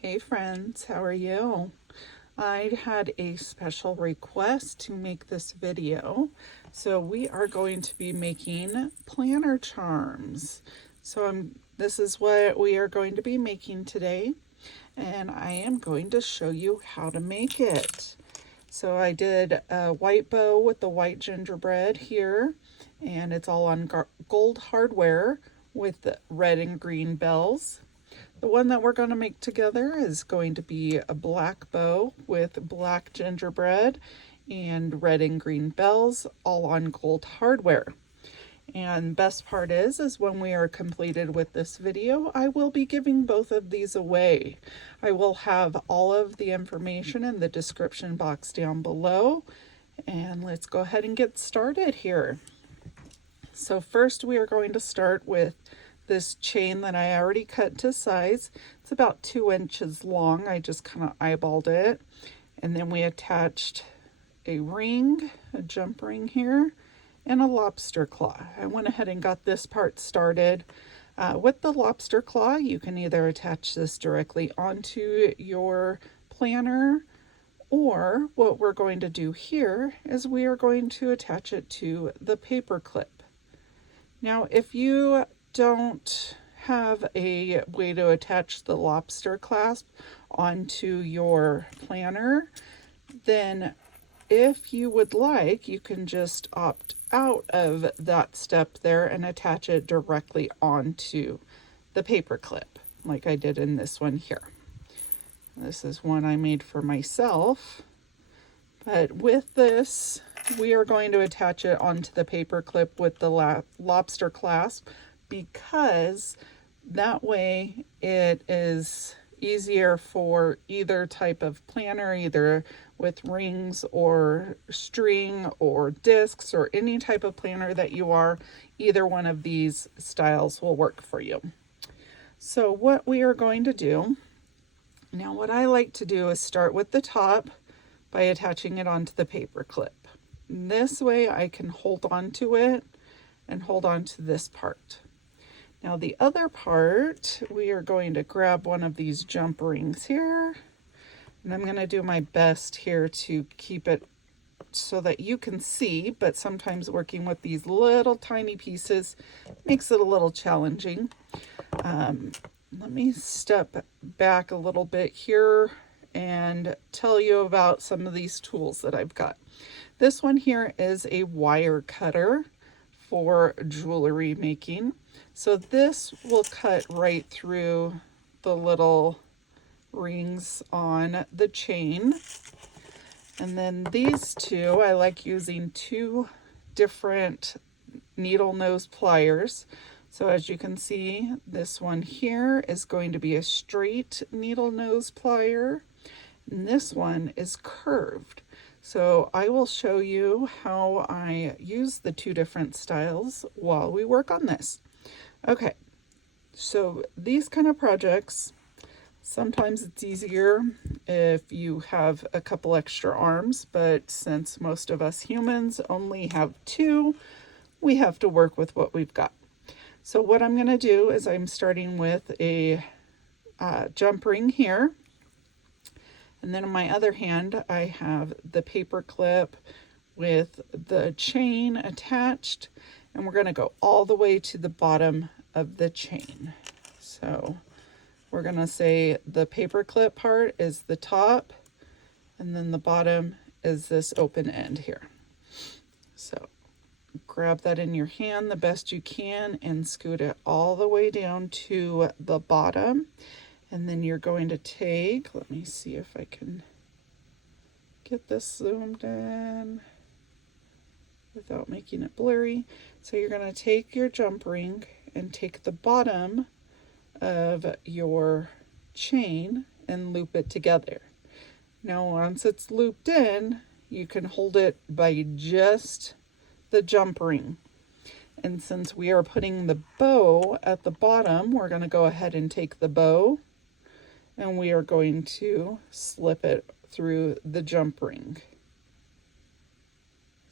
Hey friends, how are you? I had a special request to make this video. So we are going to be making planner charms. This is what we are going to be making today, and I am going to show you how to make it. So I did a white bow with the white gingerbread here, and it's all on gold hardware with the red and green bells. The one that we're going to make together is going to be a black bow with black gingerbread and red and green bells, all on gold hardware. And best part is when we are completed with this video, I will be giving both of these away. I will have all of the information in the description box down below. And let's go ahead and get started here. So first we are going to start with this chain that I already cut to size. It's about 2 inches long. I just kind of eyeballed it. And then we attached a ring, a jump ring here, and a lobster claw. I went ahead and got this part started. With the lobster claw, you can either attach this directly onto your planner, or what we're going to do here is we are going to attach it to the paper clip. Now, if you don't have a way to attach the lobster clasp onto your planner, then if you would like, you can just opt out of that step there and attach it directly onto the paper clip, like I did in this one here. This is one I made for myself, but with this, we are going to attach it onto the paper clip with the lobster clasp, because that way it is easier for either type of planner, either with rings or string or discs or any type of planner that you are. Either one of these styles will work for you. So what we are going to do now, what I like to do is start with the top by attaching it onto the paper clip. This way I can hold on to it and hold on to this part. Now the other part, we are going to grab one of these jump rings here, and I'm going to do my best here to keep it so that you can see, but sometimes working with these little tiny pieces makes it a little challenging. Let me step back a little bit here and tell you about some of these tools that I've got. This one here is a wire cutter for jewelry making. So this will cut right through the little rings on the chain. And then these two, I like using 2 different needle nose pliers. So as you can see, this one here is going to be a straight needle nose plier, and this one is curved. So I will show you how I use the 2 different styles while we work on this. Okay, so these kind of projects, sometimes it's easier if you have a couple extra arms, but since most of us humans only have 2, we have to work with what we've got. So what I'm going to do is I'm starting with a jump ring here. And then on my other hand, I have the paper clip with the chain attached, and we're going to go all the way to the bottom of the chain. So we're going to say the paper clip part is the top, and then the bottom is this open end here. So grab that in your hand the best you can and scoot it all the way down to the bottom. And then you're going to take, let me see if I can get this zoomed in without making it blurry. So you're going to take your jump ring and take the bottom of your chain and loop it together. Now once it's looped in, you can hold it by just the jump ring. And since we are putting the bow at the bottom, we're going to go ahead and take the bow and we are going to slip it through the jump ring.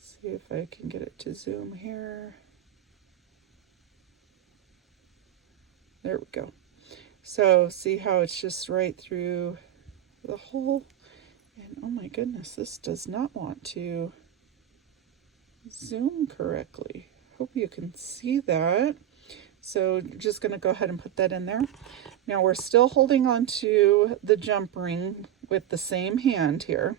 See if I can get it to zoom here. There we go. So see how it's just right through the hole? And oh my goodness, this does not want to zoom correctly. Hope you can see that. So just going to go ahead and put that in there. Now we're still holding on to the jump ring with the same hand here.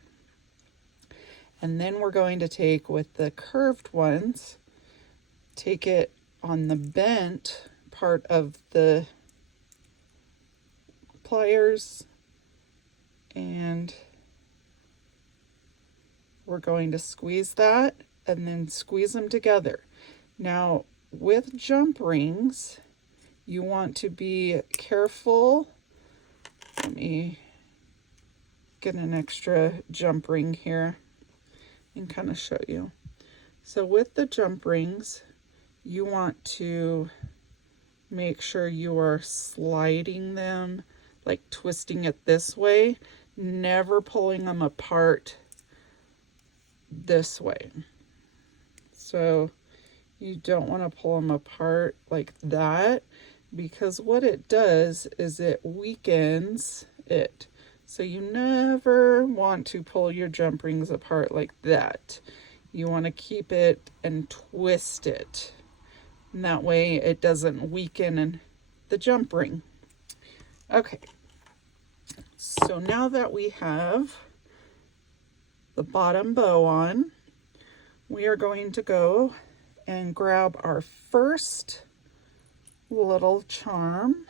And then we're going to take with the curved ones, take it on the bent part of the pliers, and we're going to squeeze that and then squeeze them together. Now with jump rings, you want to be careful. Let me get an extra jump ring here and kind of show you. So with the jump rings, you want to make sure you are sliding them, like twisting it this way, never pulling them apart this way. So you don't want to pull them apart like that, because what it does is it weakens it. So you never want to pull your jump rings apart like that. You want to keep it and twist it. And that way it doesn't weaken the jump ring. Okay, so now that we have the bottom bow on, we are going to go and grab our first little charm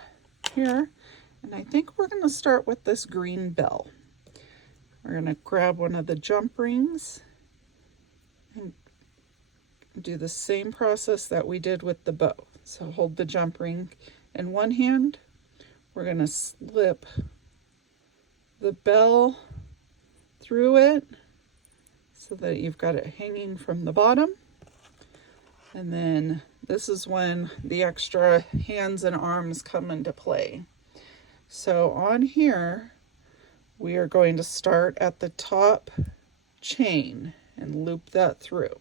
here. And I think we're going to start with this green bell. We're going to grab one of the jump rings and do the same process that we did with the bow. So hold the jump ring in one hand. We're going to slip the bell through it so that you've got it hanging from the bottom. And then this is when the extra hands and arms come into play. So on here, we are going to start at the top chain and loop that through.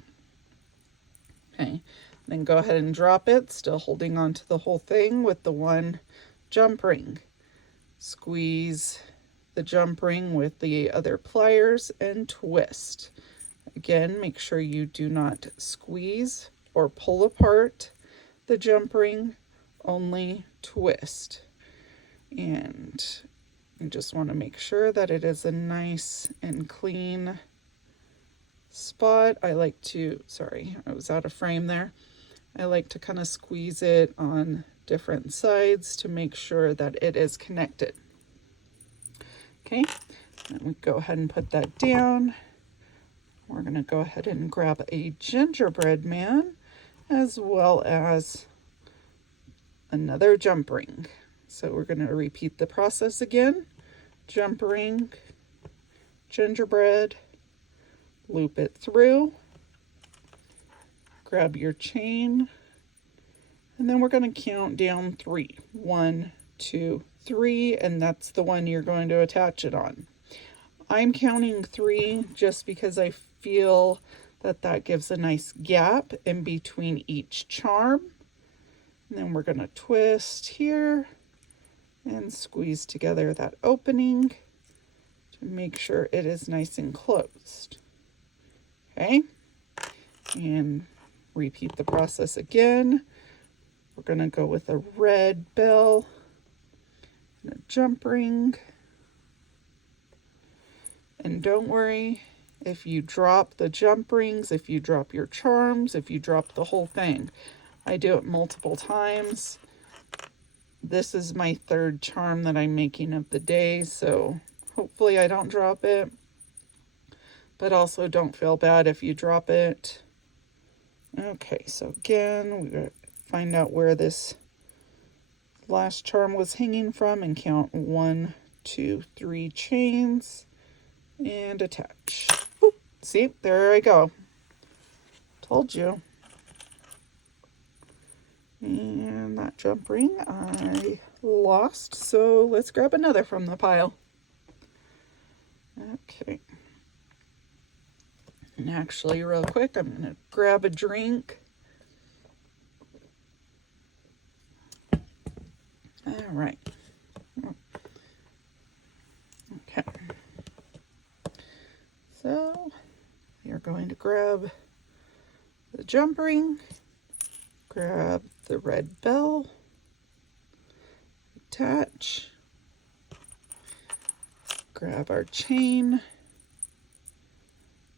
Okay, then go ahead and drop it, still holding on to the whole thing with the one jump ring. Squeeze the jump ring with the other pliers and twist. Again, make sure you do not squeeze or pull apart the jump ring, only twist. And you just want to make sure that it is a nice and clean spot. I like to, sorry, I was out of frame there. I like to kind of squeeze it on different sides to make sure that it is connected. Okay, and we go ahead and put that down. We're going to go ahead and grab a gingerbread man as well as another jump ring. So we're going to repeat the process again. Jump ring, gingerbread, loop it through, grab your chain, and then we're going to count down 3. 1, 2, 3, and that's the one you're going to attach it on. I'm counting 3 just because I feel that that gives a nice gap in between each charm. And then we're going to twist here and squeeze together that opening to make sure it is nice and closed. Okay, and repeat the process again. We're going to go with a red bell and a jump ring. And don't worry if you drop the jump rings, if you drop your charms, if you drop the whole thing. I do it multiple times. This is my 3rd charm that I'm making of the day, so hopefully I don't drop it. But also don't feel bad if you drop it. Okay, so again, we gotta find out where this last charm was hanging from and count 1, 2, 3 chains and attach. Oop, see, there I go. Told you. And that jump ring I lost, so let's grab another from the pile. Okay. And actually, real quick, I'm going to grab a drink. All right. going to grab the jump ring, grab the red bell, attach, grab our chain,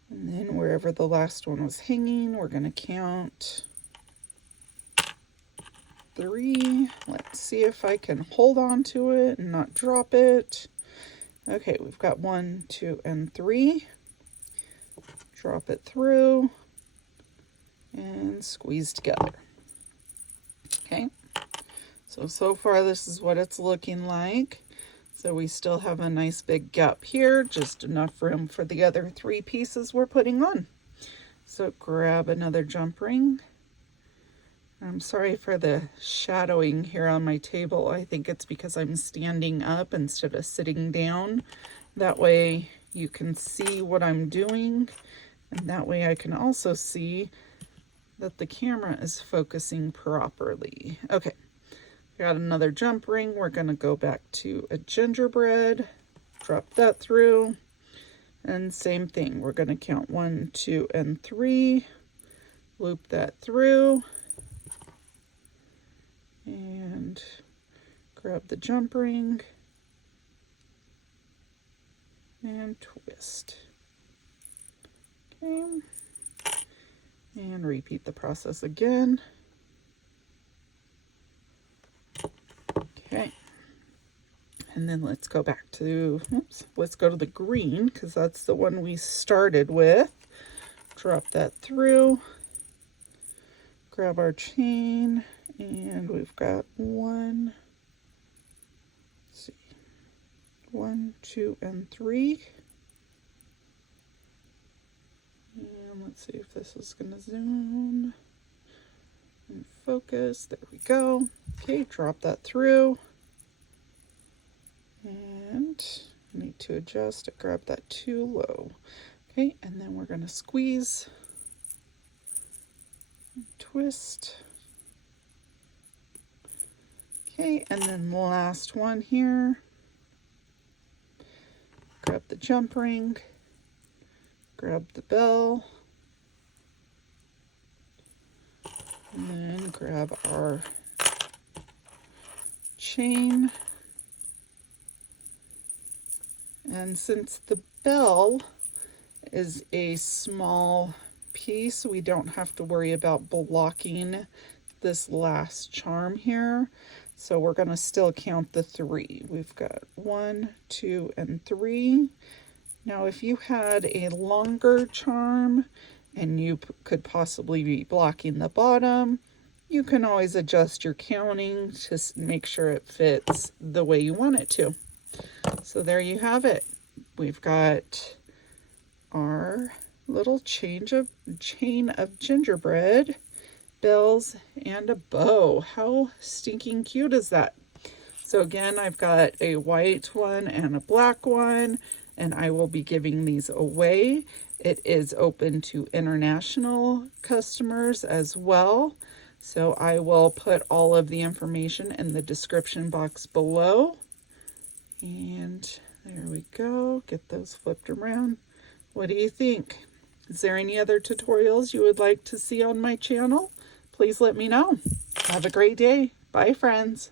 and then wherever the last one was hanging, we're going to count 3. Let's see if I can hold on to it and not drop it. Okay, we've got 1, 2, and 3. Drop it through and squeeze together. Okay, so far this is what it's looking like. So we still have a nice big gap here, just enough room for the other 3 pieces we're putting on. So grab another jump ring. I'm sorry for the shadowing here on my table. I think it's because I'm standing up instead of sitting down. That way you can see what I'm doing, and that way I can also see that the camera is focusing properly. Okay, got another jump ring. We're going to go back to a gingerbread, drop that through, and same thing. We're going to count 1, 2, and 3, loop that through, and grab the jump ring and twist. Okay, and repeat the process again. Okay, and then let's go back to, let's go to the green, because that's the one we started with. Drop that through, grab our chain, and we've got 1, 2, and 3. And let's see if this is going to zoom and focus. There we go. Okay, drop that through. And I need to adjust. I grabbed that too low. Okay, and then we're going to squeeze, twist. Okay, and then the last one here. Grab the jump ring, grab the bell, and then grab our chain. And since the bell is a small piece, we don't have to worry about blocking this last charm here. So we're going to still count the 3. We've got 1, 2, and 3. Now, if you had a longer charm and you could possibly be blocking the bottom, you can always adjust your counting to make sure it fits the way you want it to. So there you have it. We've got our little chain of gingerbread, bells, and a bow. How stinking cute is that? So again, I've got a white one and a black one, and I will be giving these away. It is open to international customers as well. So I will put all of the information in the description box below. And there we go. Get those flipped around. What do you think? Is there any other tutorials you would like to see on my channel? Please let me know. Have a great day. Bye, friends.